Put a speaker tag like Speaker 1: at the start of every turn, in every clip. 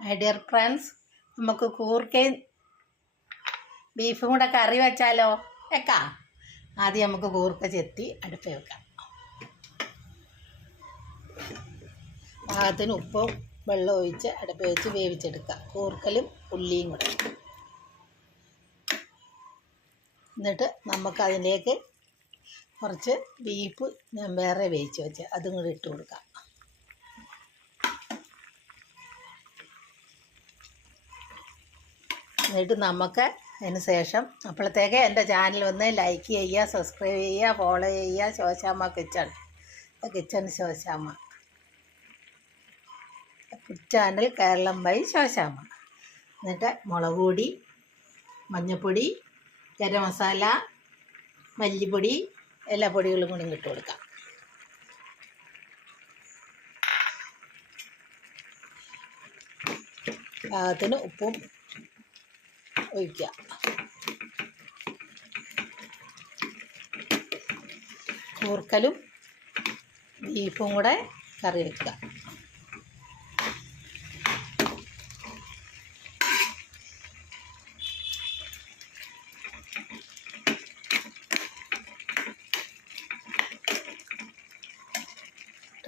Speaker 1: My dear friends നമുക്ക് കൂർക്കയും ബീഫും കൂടെ കറി വെച്ചാലോ? വെക്കാം. ആദ്യം നമുക്ക് കൂർക്ക ചെത്തി അടുപ്പ് വെക്കാം. പാകത്തിന് ഉപ്പും വെള്ളം ഒഴിച്ച് അടുപ്പ് വെച്ച് വേവിച്ചെടുക്കാം. കൂർക്കലും ഉള്ളിയും കൂടെ. എന്നിട്ട് നമുക്കതിലേക്ക് കുറച്ച് ബീഫ് ഞാൻ വേറെ വേവിച്ച് വെച്ച് അതും കൂടി ഇട്ട് കൊടുക്കാം. എന്നിട്ട് നമുക്ക് അതിന് ശേഷം അപ്പോഴത്തേക്ക് എന്റെ ചാനൽ ഒന്ന് ലൈക്ക് ചെയ്യുക സബ്സ്ക്രൈബ് ചെയ്യുക ഫോളോ ചെയ്യുക Shoshamma kitchen. Kitchen Shoshamma channel Keralam bye Shoshamma എന്നിട്ട് മുളക് പൊടി മഞ്ഞൾപ്പൊടി ഗരം മസാല മല്ലിപ്പൊടി എല്ലാ പൊടികളും കൂടി ഇട്ട് കൊടുക്കാം. പാകത്തിന് ഉപ്പും ഒഴിക്കുക. കൂർക്കലും ബീഫും കൂടെ കറി വയ്ക്കുക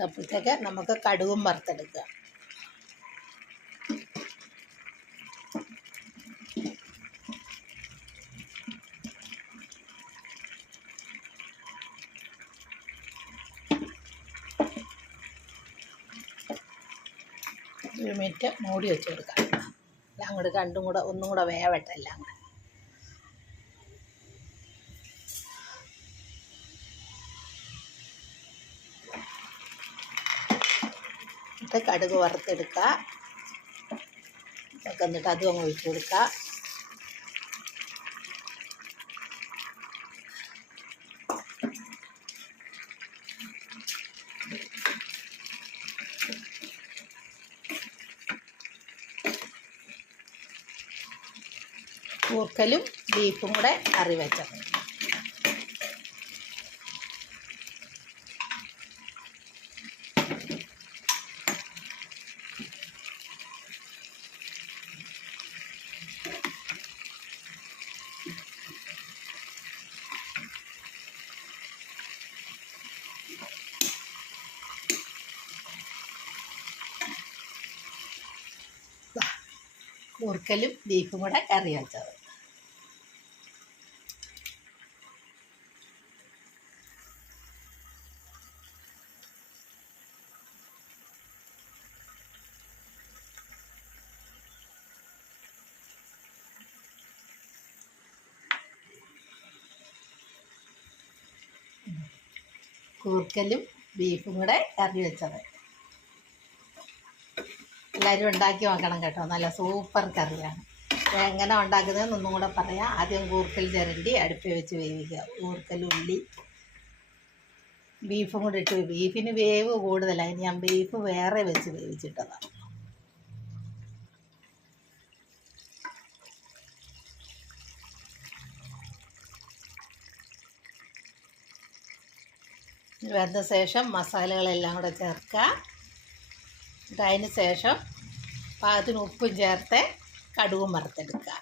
Speaker 1: അപ്പോഴത്തേക്ക് നമുക്ക് കടുകും വറുത്തെടുക്കുക. ഒരു മിനിറ്റ് മൂടി വെച്ച് കൊടുക്കാം എല്ലാം കൂടെ രണ്ടും കൂടെ ഒന്നും കൂടെ വേവട്ടെ എല്ലാം കൂടെ. എന്നിട്ട് കടുക് വറുത്തെടുക്കുക എന്നിട്ട് അതും അങ്ങ് ഒഴിച്ച് കൊടുക്കുക കൂർക്കലും ബീഫും കൂടെ കറി വെച്ചത്. കൂർക്കലും ബീഫും കൂടെ കറി വെച്ചത്. കൂർക്കലും ബീഫും കൂടെ കറി വെച്ചത്. എല്ലാവരും ഉണ്ടാക്കി നോക്കണം കേട്ടോ. നല്ല സൂപ്പർ കറിയാണ്. എങ്ങനെ ഉണ്ടാക്കുന്നതെന്ന് ഒന്നും കൂടെ പറയാം. ആദ്യം കൂർക്കൽ ചിരണ്ടി അടുപ്പിൽ വെച്ച് വേവിക്കുക. കൂർക്കൽ ഉള്ളി ബീഫും കൂടെ ഇട്ട് ബീഫിന് വേവ് കൂടുതലാണ് ഞാൻ ബീഫ് വേറെ വെച്ച് വേവിച്ചിട്ടതാണ് വെന്ത ശേഷം മസാലകളെല്ലാം കൂടെ ചേർക്കുക. അതിന് ശേഷം പാകത്തിന് ഉപ്പും ചേർത്ത് കടുകും വറുത്തെടുക്കുക.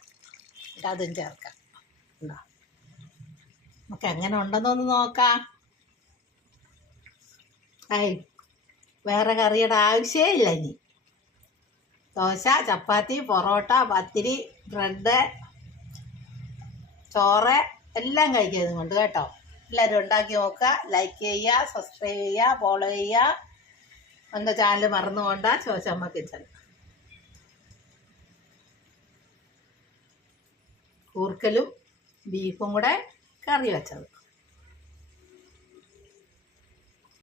Speaker 1: എന്നിട്ട് അതും ചേർക്കാം ഉണ്ടോ? നമുക്ക് എങ്ങനെ ഉണ്ടെന്നൊന്ന് നോക്കാം. ഐ വേറെ കറിയുടെ ആവശ്യമേ ഇല്ല ഇനി. ദോശ ചപ്പാത്തി പൊറോട്ട പത്തിരി ബ്രെഡ് ചോറ് എല്ലാം കഴിക്കുന്നത് കൊണ്ട് കേട്ടോ. എല്ലാവരും ഉണ്ടാക്കി നോക്കുക. ലൈക്ക് ചെയ്യുക സബ്സ്ക്രൈബ് ചെയ്യുക ഫോളോ ചെയ്യുക. എന്റെ ചാനൽ മറന്നുകൊണ്ട ചോച്ചമ്മ കിച്ചൺ. കൂർക്കലും ബീഫും കൂടെ കറി വെച്ചത്.